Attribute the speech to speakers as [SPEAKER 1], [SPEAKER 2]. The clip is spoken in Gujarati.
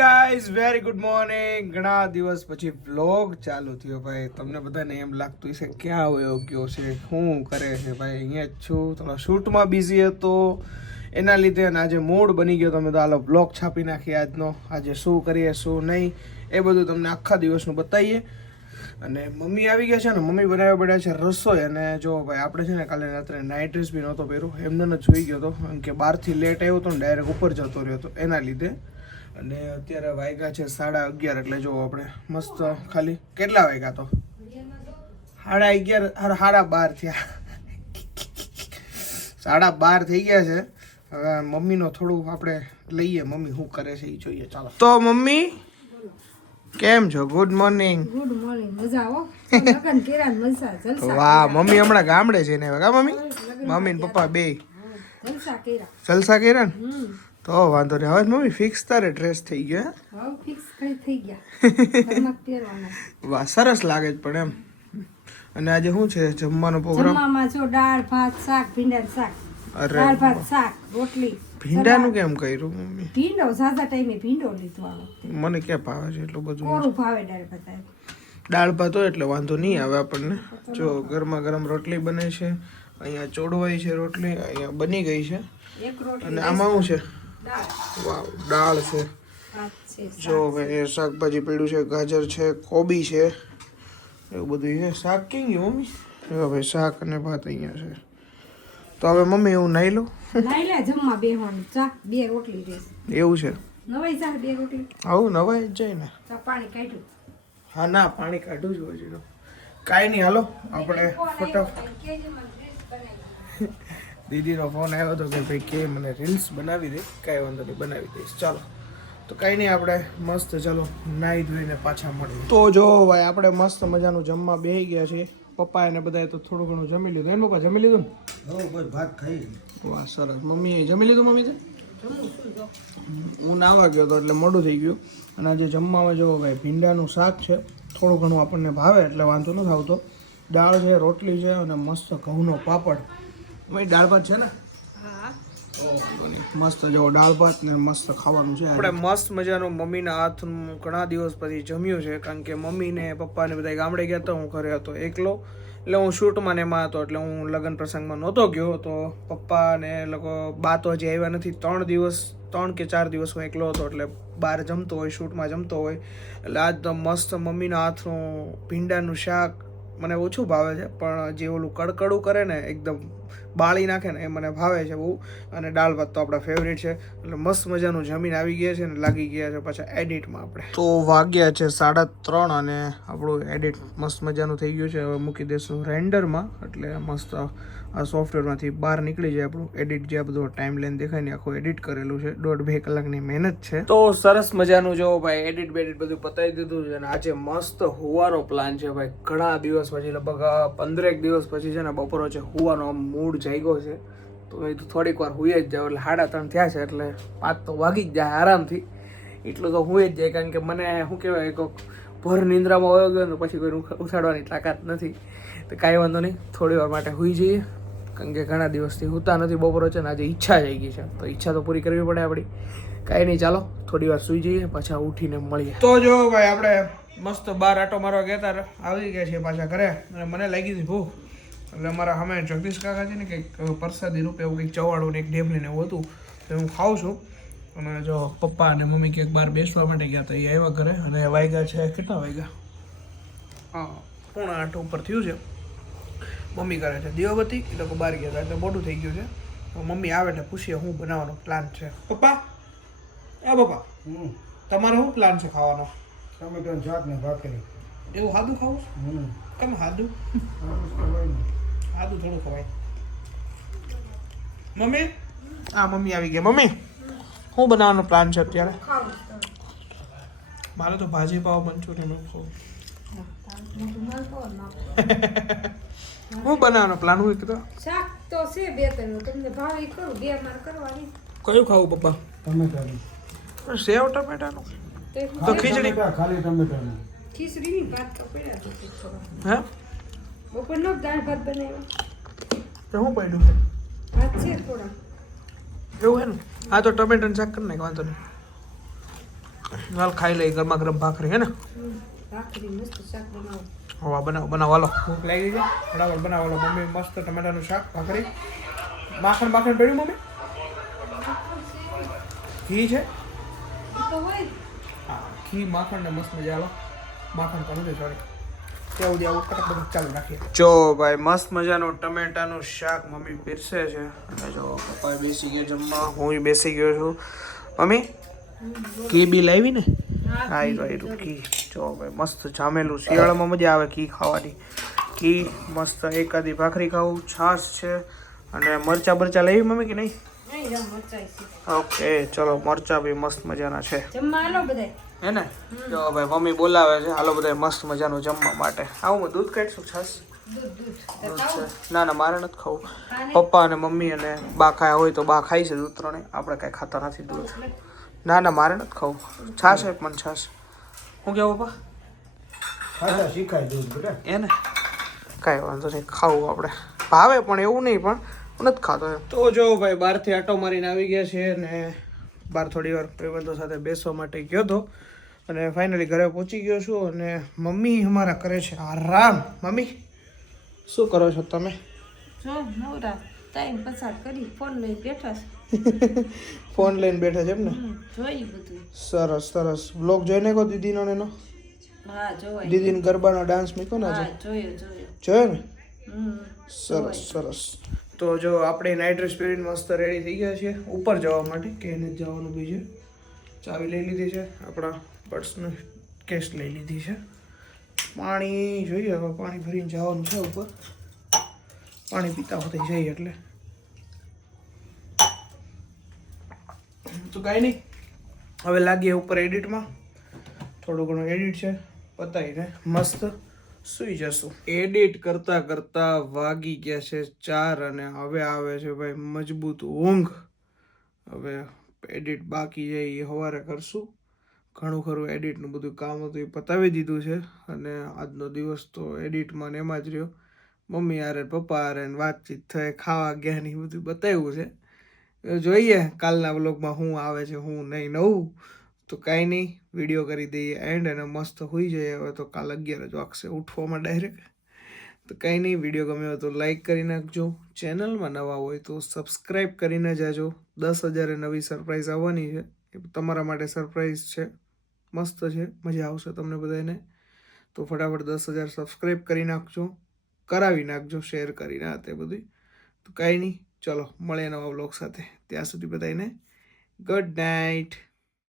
[SPEAKER 1] ગાઈઝ વેરી ગુડ મોર્નિંગ ઘણા દિવસ પછી વ્લોગ ચાલુ થયો ભાઈ. તમને બધાને એમ લાગતું હશે, ક્યાં આવ્યો ગયો છે? શું કરે છે ભાઈ? અહીંયા જ છું. થોડા શૂટમાં બિઝી હતો. એના લીધે આજે મૂડ બની ગયો. તમે તો હાલો બ્લોગ છાપી નાખીએ આજનો. આજે શું કરીએ, શું નહીં, એ બધું તમને આખા દિવસનું બતાવીએ. અને મમ્મી આવી ગયા છે ને, મમ્મી બનાવ્યા પડ્યા છે રસોઈ. અને જો ભાઈ, આપણે છે ને કાલે રાત્રે નાઇટ ડ્રેસ બી નહોતો પહેર્યો. એમને જોઈ ગયો હતો કેમ કે બહારથી લેટ આવ્યો હતો ને ડાયરેક્ટ ઉપર જતો રહ્યો હતો એના લીધે અને અત્યારે વાગ્યા છે સાડા અગિયાર એટલે જો આપણે મસ્ત ખાલી કેટલા વાગ્યા તો? સાડા અગિયાર સાડા બાર થયા. સાડા બાર થઈ ગયા છે. હવે મમ્મીનો થોડું આપણે લઈએ. મમ્મી શું કરે છે એ જોઈએ. ચાલો. તો મમ્મી કેમ છો? ગુડ મોર્નિંગ
[SPEAKER 2] ગુડ મોર્નિંગ મજા આવો લગન કર્યા ને મજા. જલસા
[SPEAKER 1] વાહ મમ્મી હમણાં ગામડે છે ને કા મમ્મી? મમ્મી ને પપ્પા બે.
[SPEAKER 2] જલસા કેરા
[SPEAKER 1] જલસા કર્યા ને? તો વાંધો નહીં. હવે મમ્મી ફિક્સ તારે ડ્રેસ થઈ ગયો હે?
[SPEAKER 2] ફિક્સ કઈ થઈ ગયા? જ
[SPEAKER 1] વાહ સરસ લાગે છે પણ એમ. અને આજે શું છે? જમવાનો પ્રોગ્રામ
[SPEAKER 2] જમવામાં જો દાળ ભાત શાક ભીંડા શાક.
[SPEAKER 1] અરે
[SPEAKER 2] દાળ ભાત શાક રોટલી
[SPEAKER 1] ભીંડાનું કેમ કર્યું મમ્મી?
[SPEAKER 2] ભીંડો ઝાઝા ટાઈમે ભીંડો લીધો આવો
[SPEAKER 1] મને ક્યાં ભાવે છે એટલું બધું?
[SPEAKER 2] કોરું ભાવે દાળ ભાત
[SPEAKER 1] દાળ ભાત હોય એટલે વાંધો નહીં આવે આપણને. જો ગરમા ગરમ રોટલી બને છે અહીંયા ચોડવાઈ છે રોટલી અહીંયા બની ગઈ છે. અને આમાં શું છે? વાવ દાળ છે. જો ભાઈ શાકભાજી પડ્યું છે ગાજર છે કોબી છે એવું બધું છે. શાક કેમ ગયું મમ્મી? જો ભાઈ શાક અને ભાત અહીંયા છે. તો હવે મમ્મી એવું નાઈ લો
[SPEAKER 2] નાઈ લે જમવા બેહવાનું ચા બે રોટલી રહેશે
[SPEAKER 1] એવું છે?
[SPEAKER 2] નવાઈ ચા બે રોટલી?
[SPEAKER 1] આવું નવાય જ જાય ને.
[SPEAKER 2] પાણી કાઢ્યું.
[SPEAKER 1] હા ના પાણી કાઢું જ હોય કાંઈ નહીં હાલો આપણે ફટાફટ. દીદીનો ફોન આવ્યો હતો કે ભાઈ કે મને રીલ્સ બનાવી દે. કાંઈ વાંધો નહીં બનાવી દઈશ. ચાલો. તો કાંઈ નહીં આપણે મસ્ત ચાલો નાહી ધોઈને પાછા મળીએ. તો જો ભાઈ આપણે મસ્ત મજાનું જમવા બેસી ગયા છીએ. પપ્પા એને બધાએ તો થોડું ઘણું જમી લીધું. એને પપ્પા જમી લીધું ને?
[SPEAKER 3] ભાત ખાઈ
[SPEAKER 1] વાહ સરસ. મમ્મીએ જમી લીધું મમ્મી તે હું નાવા ગયો હતો એટલે મોડું થઈ ગયું. અને આજે જમવામાં જો ભાઈ ભીંડાનું શાક છે. થોડું ઘણું આપણને ભાવે એટલે વાંધો નથી આવતો દાળ છે રોટલી છે અને મસ્ત ઘઉંનો પાપડ. ભાઈ દાળ ભાત છે ને? મસ્ત જો દાળ ભાત ને મસ્ત ખાવાનું છે આપણે મસ્ત મજાનું મમ્મીના હાથનું ઘણા દિવસ પછી જમ્યું છે કારણ કે મમ્મીને પપ્પાને બધા ગામડે ગયા હતા હું ઘરે હતો એકલો. એટલે હું શૂટમાં ને એમાં હતો એટલે હું લગ્ન પ્રસંગમાં નહોતો ગયો તો પપ્પા ને લોકો બા તો હજી આવ્યા નથી. ત્રણ દિવસ ત્રણ કે ચાર દિવસ હું એકલો હતો એટલે બહાર જમતો હોય શૂટમાં જમતો હોય. એટલે આજ તો મસ્ત મમ્મીના હાથનું ભીંડાનું શાક મને ઓછું ભાવે છે, પણ જે ઓલું કડકડું કરે ને, એકદમ બાળી નાખે ને, એ મને ભાવે છે બહુ. અને દાળ ભાત તો આપણા ફેવરેટ છે. એટલે મસ્ત મજાનું જમીન આવી ગયા છે ને, લાગી ગયા છે પાછા એડિટમાં આપણે. તો વાગ્યા છે સાડા ત્રણ અને આપણું એડિટ મસ્ત મજાનું થઈ ગયું છે. હવે મૂકી દઈશું રેન્ડરમાં એટલે મસ્ત આ સોફ્ટવેરમાંથી બહાર નીકળી જાય આપણું એડિટ જે બધો ટાઈમ લાઈન દેખાય ને આખું એડિટ કરેલું છે. દોઢ બે કલાકની મહેનત છે. તો સરસ મજાનું જો ભાઈ એડિટ બેડિટ બધું પતાવી દીધું છે અને આજે મસ્ત હોવાનો પ્લાન છે ભાઈ. ઘણા દિવસ પછી, લગભગ પંદરેક દિવસ પછી છે ને બપોર છે હોવાનો મૂડ જાગ્યો છે. તો એ તો થોડીક વાર હુઈ જ જાય એટલે સાડા ત્રણ થયા છે, એટલે પાંચ તો વાગી જ જાય આરામથી. એટલું તો હુઈ જ જાય, કારણ કે મને શું કહેવાય કોઈક ભર નિંદ્રામાં વયો ગયો ને પછી કોઈ ઉઠાડવાની તાકાત નથી. તો કાંઈ વાંધો નહીં, થોડી વાર માટે હોઈ જઈએ. કારણ કે ઘણા દિવસથી હોતા નથી બપોરો છે ને આજે ઈચ્છા જઈ ગઈ છે. તો ઈચ્છા તો પૂરી કરવી પડે આપણી. કાંઈ નહીં, ચાલો, થોડી વાર સુઈ જઈએ, પાછા ઉઠીને મળીએ. તો જો ભાઈ, આપણે મસ્ત બાર આટો મારવા ગયા તાર આવી ગયા છીએ પાછા ઘરે. અને મને લાગી હતી ભૂખ. એટલે અમારા સામે જગદીશ કાકા છે ને કંઈક પ્રસાદી રૂપે એવું કંઈક ચવાડું ને એક ડેમલીને એવું હતું. તો હું ખાઉં છું. અને જો પપ્પા અને મમ્મી ક્યાંક બહાર બેસવા માટે ગયા હતા, એ આવ્યા ઘરે. અને વાગ્યા છે, કેટલા વાગ્યા હા પૂણા આઠ ઉપર થયું છે. મમ્મી કરે છે. દીવાબત્તી? એ લોકો બહાર ગયા હતા. એટલે મોટું થઈ ગયું છે. તો મમ્મી આવે એટલે પૂછીએ હું બનાવવાનો પ્લાન છે. પપ્પા? એ પપ્પા
[SPEAKER 3] તમારો
[SPEAKER 1] તમારે શું પ્લાન છે ખાવાનો?
[SPEAKER 3] ટમેટાનું શાક ને ભાખરી.
[SPEAKER 1] એવું સાદું ખાવું
[SPEAKER 3] હમ.
[SPEAKER 1] કેમ સાદું. સાદું થોડું ખવાય. મમ્મી? હા મમ્મી આવી ગયા. મમ્મી શું બનાવવાનો પ્લાન છે અત્યારે? મારે તો ભાજી પાવ મંચુરિયન ખાવું. શું બનાવવાનો પ્લાન હોય કીધું
[SPEAKER 2] શાક તો છે બે ત્રણ તમને ભાવે ઈ કરું બે માર કરવાની.
[SPEAKER 1] કયું ખાવું પપ્પા?
[SPEAKER 3] ટમેટાનું.
[SPEAKER 1] સેવ ટમેટાનું?
[SPEAKER 2] તો
[SPEAKER 1] ખીચડી.
[SPEAKER 3] ખાલી ટમેટાનું.
[SPEAKER 2] ખીચડીની ભાત તો પડ્યા
[SPEAKER 1] હે?
[SPEAKER 2] બપોરનો દાળ ભાત બનાવ્યો.
[SPEAKER 1] તો શું પડ્યું?
[SPEAKER 2] ભાત છે થોડા.
[SPEAKER 1] એવું હે ને? હા તો ટમેટાનું શાક કરી નાખ વાંધો નહીં. હાલ ખાઈ લઈ ગરમા ગરમ ભાખરી હે ને?
[SPEAKER 2] હમ, મસ્ત શાક બનાવો.
[SPEAKER 1] હવા બનાવો બનાવો હાલો. ભૂખ લાગી છે. ફટાફટ બનાવો હાલો. મમ્મી મસ્ત ટમેટાનું શાક ભાખરી. માખણ માખણ પડ્યું મમ્મી? ઘી છે. હા ઘી માખણ ને મસ્ત મજા આવે. માખણ કરું છે સોરી જો ભાઈ મસ્ત મજાનું ટમેટાનું શાક મમ્મી પીરસે છે. અને જો પપ્પા બેસી ગયા જમવા હું બેસી ગયો છું. મમ્મી ઘી બી લાવી ને? હા એ રહ્યું જો ભાઈ મસ્ત જામેલું શિયાળામાં મજા આવે ઘી ખાવાની. ઘી મસ્ત એકાદી ભાખરી ખાવું છાશ છે અને મરચા બરચા લેવી મમ્મી કે નહીં. ઓકે ચલો મરચા બી મસ્ત મજાના છે. હે ને? જો ભાઈ મમ્મી બોલાવે છે હાલો બધા મસ્ત મજાનું જમવા માટે. આવું હું દૂધ કાઢશું છાશ? ના ના મારે નથી ખાવું. પપ્પા અને મમ્મી અને બા ખાયા હોય તો બા ખાય છે દૂધ ત્રણે. આપણે કાંઈ ખાતા નથી દૂધ. ના ના મારે નથી ખાવું. છાશ પણ છાશ? હું કેવું પપ્પા
[SPEAKER 3] ખાતા શીખાય દૂધ બેટા
[SPEAKER 1] એ કાંઈ વાંધો નહીં ખાવું આપણે. ભાવે પણ એવું નહીં પણ નથી ખાતો એમ. તો જો ભાઈ બહારથી આટો મારીને આવી ગયા છે ને બહાર થોડી વાર પ્રેબંધો સાથે બેસવા માટે ગયો હતો અને ફાઇનલી ઘરે પહોંચી ગયો છું અને મમ્મી અમારા કરે છે આરામ. મમ્મી શું કરો છો તમે?
[SPEAKER 2] જો નવરા ટાઈમ પસાર કરી ફોન લઈ બેઠા છે.
[SPEAKER 1] ફોન લઈને બેઠા છે એમ ને?
[SPEAKER 2] જોઈ બધું.
[SPEAKER 1] સરસ સરસ. બ્લોગ જોઈને કહો દીદીનો ને એનો?
[SPEAKER 2] હા જોવાય.
[SPEAKER 1] દીદીને ગરબાનો ડાન્સ મૂક્યો ને આજે?
[SPEAKER 2] જોયો
[SPEAKER 1] ને? સરસ સરસ. તો જો આપણે નાઇટ ડ્રેસ પહેરીને મસ્ત રેડી થઈ ગયા છે. ઉપર જવા માટે કે એને જ જવાનું બી છે ચાવી લઈ લીધી છે. આપણા પર્સનલ કેસ લઈ લીધી છે. પાણી જોઈએ હવે પાણી ભરીને જવાનું છે ઉપર. પાણી પીતા હોતી જઈએ એટલે. કાંઈ નહીં. હવે લાગીએ ઉપર એડિટમાં થોડું ઘણું એડિટ છે. પતાવીને મસ્ત સુઈ જશું. એડિટ કરતાં કરતાં વાગી ગયા છે ચાર અને હવે આવે છે ભાઈ મજબૂત ઊંઘ. હવે એડિટ બાકી છે એ સવારે કરશું. ઘણું ખરું એડિટનું બધું કામ હતું એ પતાવી દીધું છે અને આજનો દિવસ તો એડિટમાં ને એમાં જ રહ્યો. મમ્મી આરે પપ્પા ને વાતચીત થઈ, ખાવા ગયા ને બધું બતાવ્યું છે. જોઈએ, કાલના વ્લોગમાં શું આવે છે શું નહીં, નવું. તો કાંઈ નહીં વીડિયો કરી દઈએ એન્ડ અને મસ્ત હોઈ જઈએ. હવે તો કાલ અગિયાર જ વાગશે ઉઠવામાં ડાયરેક્ટ તો કાંઈ નહીં વીડિયો ગમ્યો હોય તો લાઈક કરી નાખજો. ચેનલમાં નવા હોય તો સબસ્ક્રાઈબ કરીને જાજો. દસ હજારે નવી સરપ્રાઈઝ આવવાની છે. એ તમારા માટે સરપ્રાઈઝ છે. મસ્ત છે, મજા આવશે તમને બધાને તો ફટાફટ દસ હજાર સબસ્ક્રાઈબ કરી નાખજો. કરાવી નાખજો શેર કરીને આ તે બધી. તો કાંઈ નહીં. ચલો મળીએ નવા બ્લોગ સાથે. ત્યાં સુધી બધાને ગુડ નાઇટ